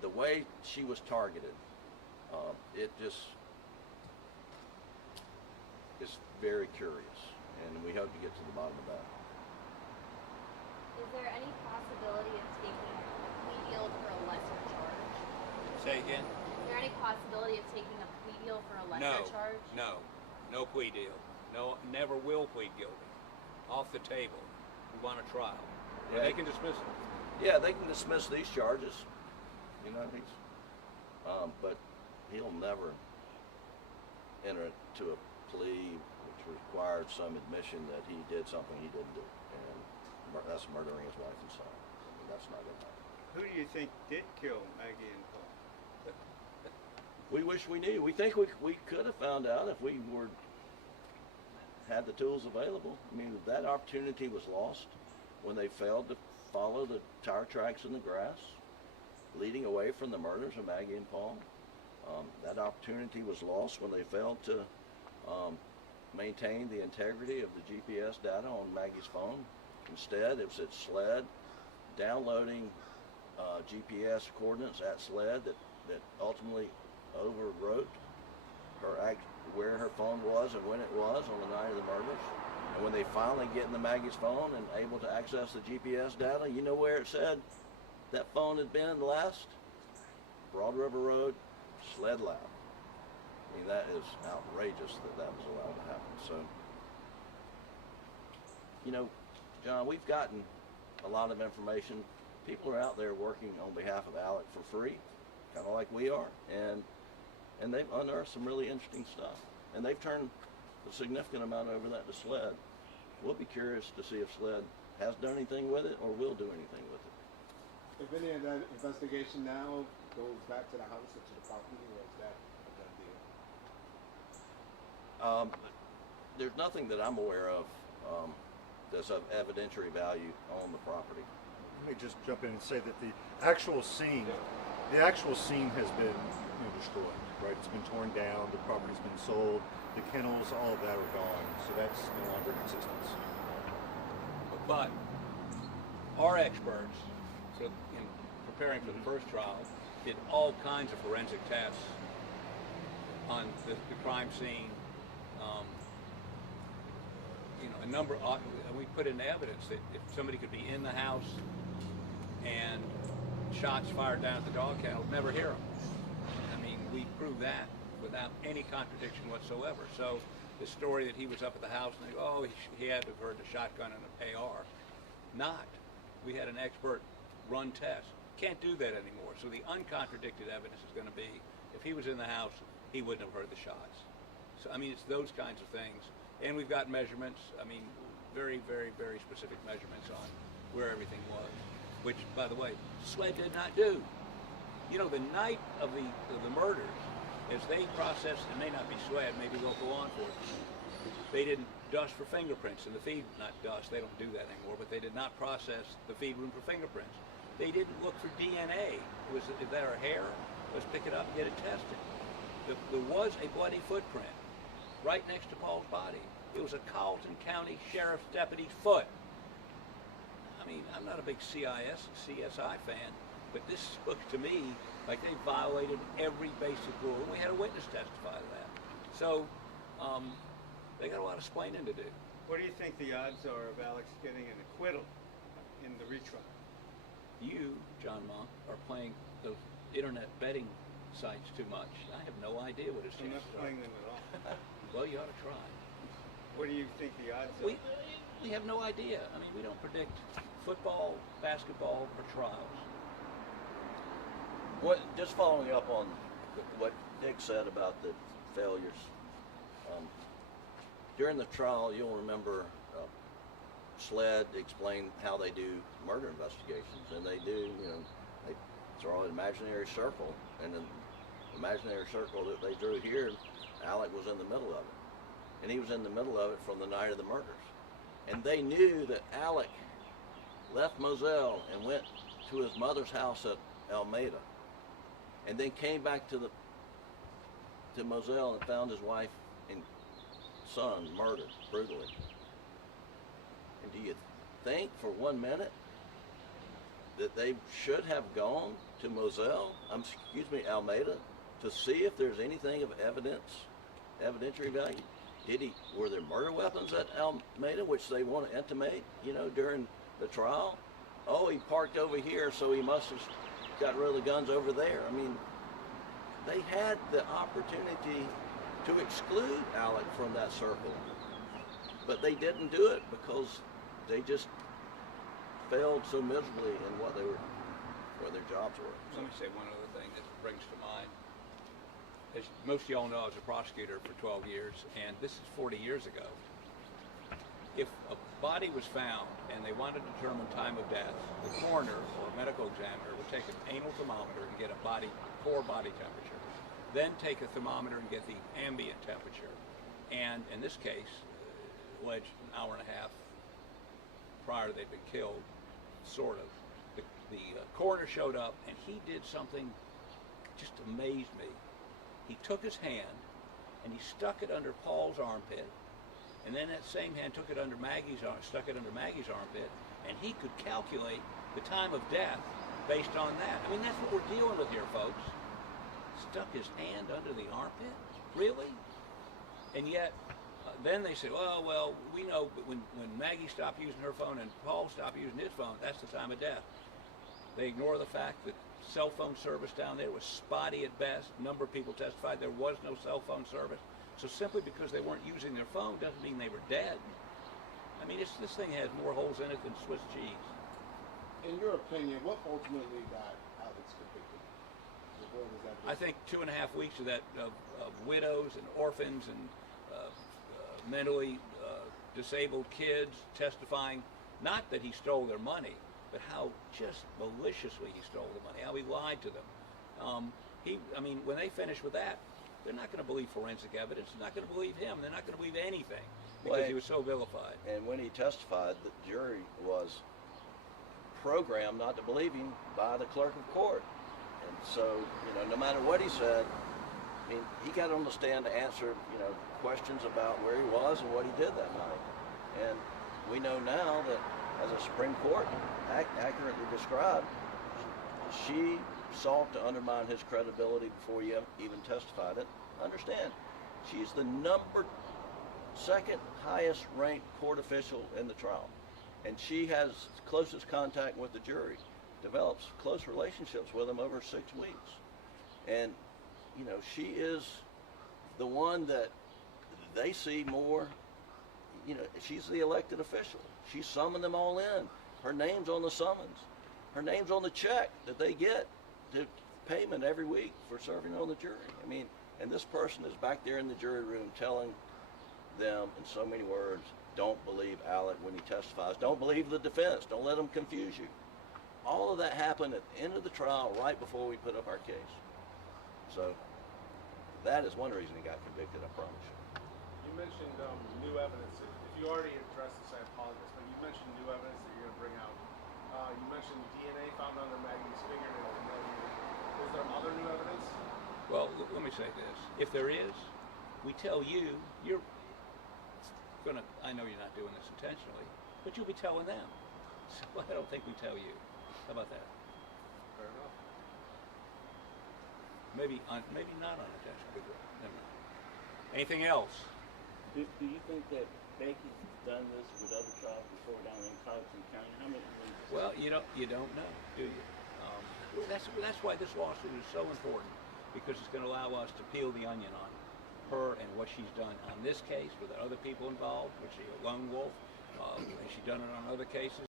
the way she was targeted, it just is very curious, and we hope to get to the bottom of that. Is there any possibility of taking a plea deal for a lesser charge? Say again? Is there any possibility of taking a plea deal for a lesser charge? No plea deal. No, never will plead guilty. Off the table. We want a trial. Yeah. They can dismiss it. Yeah, they can dismiss these charges. You know, but he'll never enter into a plea which required some admission that he did something he didn't do, and that's murdering his wife and son. I mean, that's not going to happen. Who do you think did kill Maggie and Paul? We wish we knew. We think we could have found out if we had the tools available. I mean, that opportunity was lost when they failed to follow the tire tracks in the grass leading away from the murders of Maggie and Paul. That opportunity was lost when they failed to maintain the integrity of the GPS data on Maggie's phone. Instead, it was at SLED downloading GPS coordinates at SLED that ultimately overwrote where her phone was and when it was on the night of the murders. And when they finally get into Maggie's phone and able to access the GPS data, you know where it said that phone had been last? Broad River Road, SLED Lab. I mean, that is outrageous that was allowed to happen. So, you know, John, we've gotten a lot of information. People are out there working on behalf of Alec for free, kind of like we are, and they've unearthed some really interesting stuff. And they've turned a significant amount over that to SLED. We'll be curious to see if SLED has done anything with it or will do anything with it. If any of that investigation now goes back to the house or to the property, or is that a done deal? There's nothing that I'm aware of that's of evidentiary value on the property. Let me just jump in and say that the actual scene has been destroyed, right? It's been torn down, the property's been sold, the kennels, all of that are gone, so that's no longer in existence. But our experts, so in preparing for the first trial, did all kinds of forensic tests on the crime scene. A number of, we put in evidence that if somebody could be in the house and shots fired down at the dog kennel, never hear them. I mean, we proved that without any contradiction whatsoever. So the story that he was up at the house and they go, he had to have heard the shotgun and an AR. Not. We had an expert run test. Can't do that anymore. So the uncontradicted evidence is going to be, if he was in the house, he wouldn't have heard the shots. So, I mean, it's those kinds of things. And we've got measurements, I mean, very, very, very specific measurements on where everything was, which, by the way, SLED did not do. You know, the night of the murders, as they processed, it may not be SLED, maybe local law enforcement, they didn't dust for fingerprints in the feed, not dust, they don't do that anymore, but they did not process the feed room for fingerprints. They didn't look for DNA. Was that our hair? Let's pick it up and get it tested. There was a bloody footprint right next to Paul's body. It was a Carlton County Sheriff's deputy's foot. I mean, I'm not a big CSI fan, but this looks to me like they violated every basic rule. And we had a witness testify to that. So they got a lot of explaining to do. What do you think the odds are of Alex getting an acquittal in the retrial? You, John Monk, are playing those internet betting sites too much. I have no idea what his I'm chances not playing them at all. Well, you ought to try. What do you think the odds are? We have no idea. I mean, we don't predict football, basketball, or trials. Just following up on what Dick said about the failures. During the trial, you'll remember SLED explained how they do murder investigations, and they do, they throw an imaginary circle, and the imaginary circle that they drew here, Alec was in the middle of it. And he was in the middle of it from the night of the murders. And they knew that Alec left Moselle and went to his mother's house at Almeida, and then came back to Moselle and found his wife and son murdered brutally. And do you think for 1 minute that they should have gone to Moselle, Almeida, to see if there's anything of evidentiary value. Were there murder weapons at Almeida, which they want to intimate, during the trial? Oh, he parked over here, so he must have got rid of the guns over there. I mean, they had the opportunity to exclude Alec from that circle, but they didn't do it because they just failed so miserably in what their jobs were. Let me say one other thing that brings to mind. As most of y'all know, I was a prosecutor for 12 years, and this is 40 years ago. If a body was found and they wanted to determine time of death, the coroner or medical examiner would take an anal thermometer and get a core body temperature, then take a thermometer and get the ambient temperature. And in this case, alleged an hour and a half prior they'd been killed, sort of, the coroner showed up and he did something just amazed me. He took his hand and he stuck it under Paul's armpit, and then that same hand took it under stuck it under Maggie's armpit, and he could calculate the time of death based on that. I mean, that's what we're dealing with here, folks. Stuck his hand under the armpit? Really? And yet, then they say, well, we know when Maggie stopped using her phone and Paul stopped using his phone, that's the time of death. They ignore the fact that cell phone service down there was spotty at best. A number of people testified there was no cell phone service. So simply because they weren't using their phone doesn't mean they were dead. I mean, this thing has more holes in it than Swiss cheese. In your opinion, what ultimately got Alex convicted? What was that? I think 2.5 weeks of that of widows and orphans and mentally disabled kids testifying, not that he stole their money, but how just maliciously he stole the money, how he lied to them. When they finish with that, they're not going to believe forensic evidence. They're not going to believe him. They're not going to believe anything because he was so vilified. And when he testified, the jury was programmed not to believe him by the clerk of court. And so, no matter what he said, I mean, he got on the stand to answer, questions about where he was and what he did that night. And we know now that, as the Supreme Court accurately described, she sought to undermine his credibility before he even testified it. Understand, she's the second highest ranked court official in the trial. And she has closest contact with the jury, develops close relationships with them over 6 weeks. And, she is the one that they see more, she's the elected official. She summoned them all in. Her name's on the summons. Her name's on the check that they get to payment every week for serving on the jury. I mean, and this person is back there in the jury room telling them in so many words, don't believe Alec when he testifies. Don't believe the defense. Don't let them confuse you. All of that happened at the end of the trial right before we put up our case. So that is one reason he got convicted, I promise you. You mentioned new evidence. If you already addressed this, I apologize, but you mentioned new evidence that you're going to bring out. You mentioned DNA found under Maggie's fingernail. Is there other new evidence? Well, let me say this. If there is, we tell you, you're going to, I know you're not doing this intentionally, but you'll be telling them. So I don't think we tell you. How about that? Fair enough. Maybe not unintentionally. Never mind. Anything else? Do you think that Maggie's done this with other trials before down in Colleton County? How many? Well, you don't know, do you? That's why this lawsuit is so important, because it's going to allow us to peel the onion on her and what she's done on this case with other people involved. Was she a lone wolf? Has she done it on other cases?